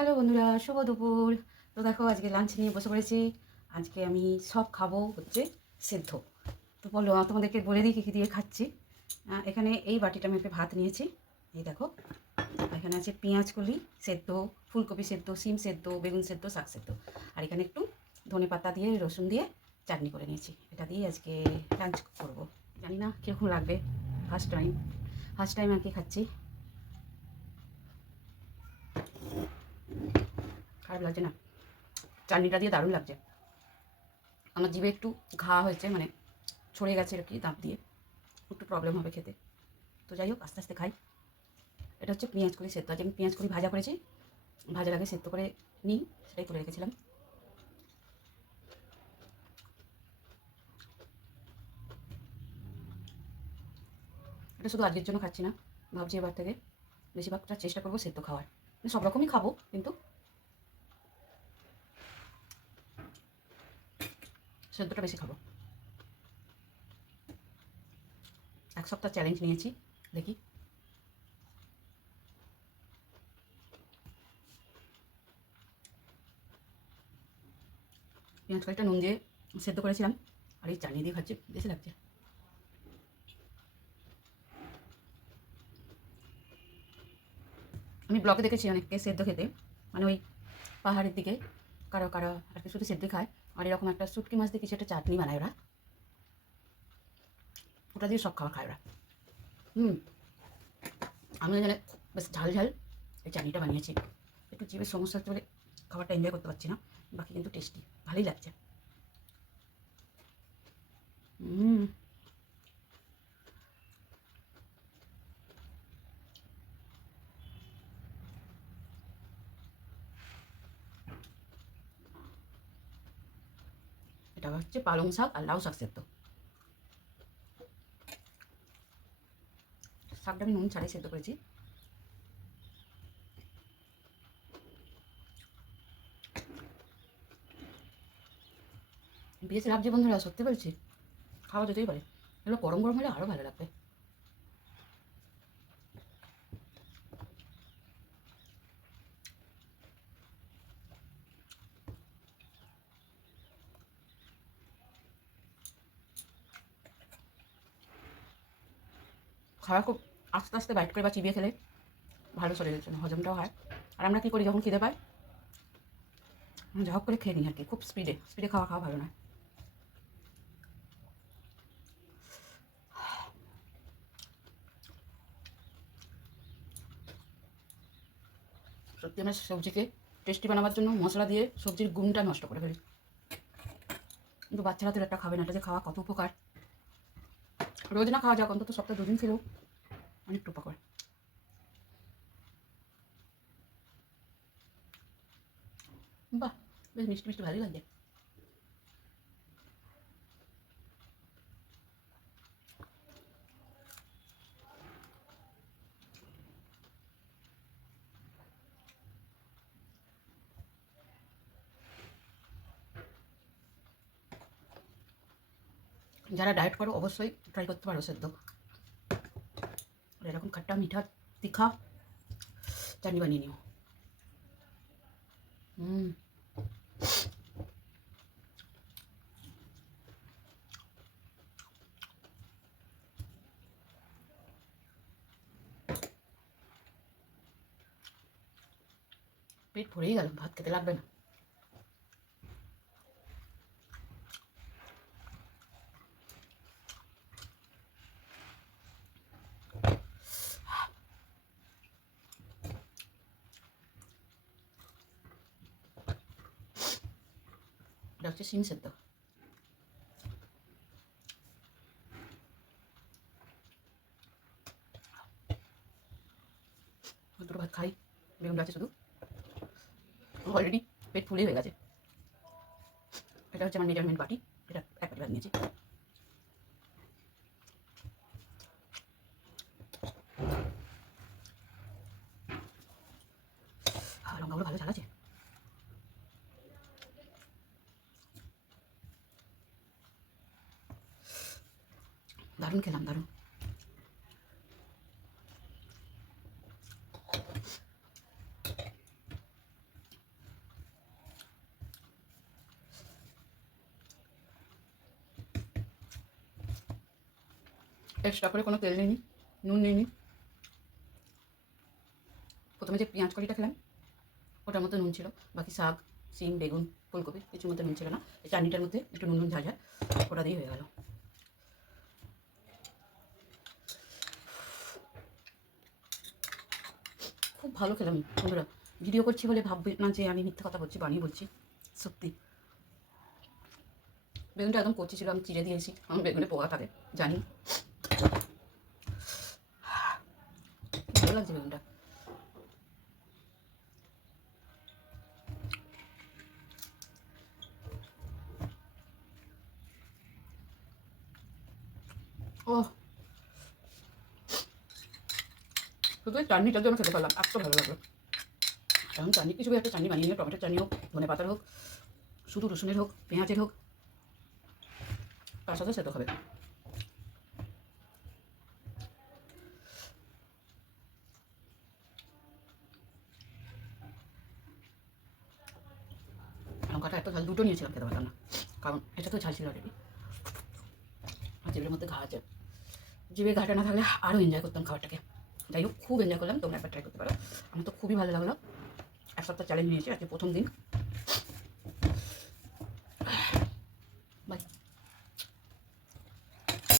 Hello বন্ধুরা, শুভ দুপুর। তো দেখো আজকে লাঞ্চ নিয়ে বসে পড়েছি। আজকে আমি সব খাবো হচ্ছে সেদ্ধ। তো বলো তোমাদেরকে বলে দিই কী কী দিয়ে খাচ্ছি। এখানে এই বাটিটা আমি একটা ভাত নিয়েছি। এই দেখো, এখানে আছে পেঁয়াজ কলি সেদ্ধ, ফুলকপি সেদ্ধ, সিম সেদ্ধ, বেগুন সেদ্ধ, শাক সেদ্ধ। আর এখানে একটু ধনে পাতা দিয়ে রসুন দিয়ে চাটনি করে নিয়েছি। এটা দিয়ে আজকে লাঞ্চ করবো। জানি না কীরকম লাগবে, ফার্স্ট টাইম আর কি খাচ্ছি। খারাপ লাগছে না, চাটনিটা দিয়ে দারুণ লাগছে। আমার জিভে একটু ঘা হয়েছে, মানে ছড়ে গেছে আর কি, দাঁত দিয়ে একটু প্রবলেম হবে খেতে। তো যাই হোক, আস্তে আস্তে খাই। এটা হচ্ছে পেঁয়াজ কলি সেদ্ধ। আজ আমি পেঁয়াজ কলি ভাজা করেছি, ভাজার আগে সেদ্ধ করে নিই, সেটাই তুলে রেখেছিলাম। এটা শুধু আজকের জন্য খাচ্ছি না, ভাবছি এবার থেকে বেশিরভাগটা চেষ্টা করবো সেদ্ধ খাওয়ার। মানে সব রকমই খাবো, কিন্তু সেদ্ধটা বেশি খাবো। 1 সপ্তাহ চ্যালেঞ্জ নিয়েছি, দেখি। পেঁয়াজ কলিটা নুন দিয়ে সেদ্ধ করেছিলাম, আর এই চাটনি দিয়ে খাচ্ছি, বেশি লাগছে। আমি ব্লগে দেখেছি অনেককে সেদ্ধ খেতে, মানে ওই পাহাড়ের দিকে কারো কারো আর কি শুধু সেদ্ধ খায়। আর এরকম একটা শুটকি মাছ দিয়ে কিছু একটা চাটনি বানায় ওরা, ওটা দিয়ে সব খাওয়া খায় ওরা। হুম, আমি এখানে বেশ ঝাল ঝাল এই চাটনিটা বানিয়েছি। একটু জিভের সমস্যা হচ্ছে বলে খাবারটা এনজয় করতে পারছি না, বাকি কিন্তু টেস্টি, ভালোই লাগছে। হুম, এটা হচ্ছে পালং শাক আর লাউ শাক সেদ্ধ। শাকটা আমি নুন ছাড়াই সেদ্ধ করেছি। বেশ লাগছে বন্ধুরা, সত্যি বলছি, খাওয়া যেতেই পারে। এগুলো গরম গরম হলে আরও ভালো লাগবে। খাওয়া খুব আস্তে আস্তে বাইট করে বা চিবিয়ে খেলে ভালো শরীরের জন্য, হজমটাও হয়। আর আমরা কী করি যখন খিদে পাই, ঝক করে খেয়ে নিই আর কি, খুব স্পিডে স্পিডে খাওয়া খাওয়া ভালো না। সত্যি আমরা সবজিকে টেস্টি বানাবার জন্য মশলা দিয়ে সবজির গুণটা নষ্ট করে ফেলি। কিন্তু বাচ্চারা তো একটা খাবে না, এটা যে খাওয়া কত উপকার। রোজ না খাওয়া যাক, অন্তত সপ্তাহে 2 দিন খেলেও অনেকটা উপকার। বাহ, বেশ মিষ্টি মিষ্টি ভালোই লাগছে। যারা ডায়েট করো অবশ্যই ট্রাই করতে পারো সেদ্ধ। আর এরকম খাট্টা মিঠা তিখা চাটনি বানিয়ে নিও। হুম, পেট ভরেই গেল, ভাত খেতে লাগবে না। এটা হচ্ছে সিম সেদ্ধ। দুটো ভাত খাই, বেগুনটা আছে শুধু, অলরেডি পেট ফুলেই হয়ে গেছে। এটা হচ্ছে আমার মেজারমেন্ট বাটি, এটা 1 বাটি ভাত নিয়েছি। লঙ্কাগুলো ভালো ঝাল আছে। দারুণ খেলাম, দারুণ। এক্সট্রা করে কোনো তেল নিইনি, নুন নিইনি। প্রথমে যে পেঁয়াজ কলিটা খেলাম ওটার মধ্যে নুন ছিল, বাকি শাক, সিম, বেগুন, ফুলকপি কিছুর মধ্যে নুন ছিল না। এই চাটনিটার মধ্যে একটু নুন নুন ঝাঝা, ওটা দিয়ে হয়ে গেল। খুব ভালো খেলাম বন্ধুরা। ভিডিও করছি বলে ভাববে না যে আমি মিথ্যা কথা বলছি, বানিয়ে বলছি, সত্যি। বেগুনটা একদম কচি ছিল, আমি চিড়ে দিয়েছি, আমার বেগুনে পোকা থাকে জানি। ভালো লাগছে বেগুনটা। ও শুধু এই চাটনিটার জন্য খেতে পারলাম, এত ভালো লাগলো। কারণ চাটনি কিছু একটা চাটনি বানিয়ে নিয়ে, টমেটোর চাটনি হোক, ধনে পাতার হোক, শুধু রসুনের হোক, পেঁয়াজের হোক, তার সাথে সেদ্ধ খাবে। লঙ্কাটা এত ঝাল, দুটো নিয়েছিলাম, খেতে পারলাম না, কারণ এটা তো ঝাল ছিল অলরেডি। আর জিভের মধ্যে ঘা আছে, জিভে ঘাটা না থাকলে আরও এনজয় করতাম খাবারটাকে। যাই হোক, খুব এনজয় করলাম, তোমরা একবার ট্রাই করতে পারো। আমার তো খুবই ভালো লাগলো। এক সপ্তাহ চ্যালেঞ্জ নিয়েছি, আজকে প্রথম দিন।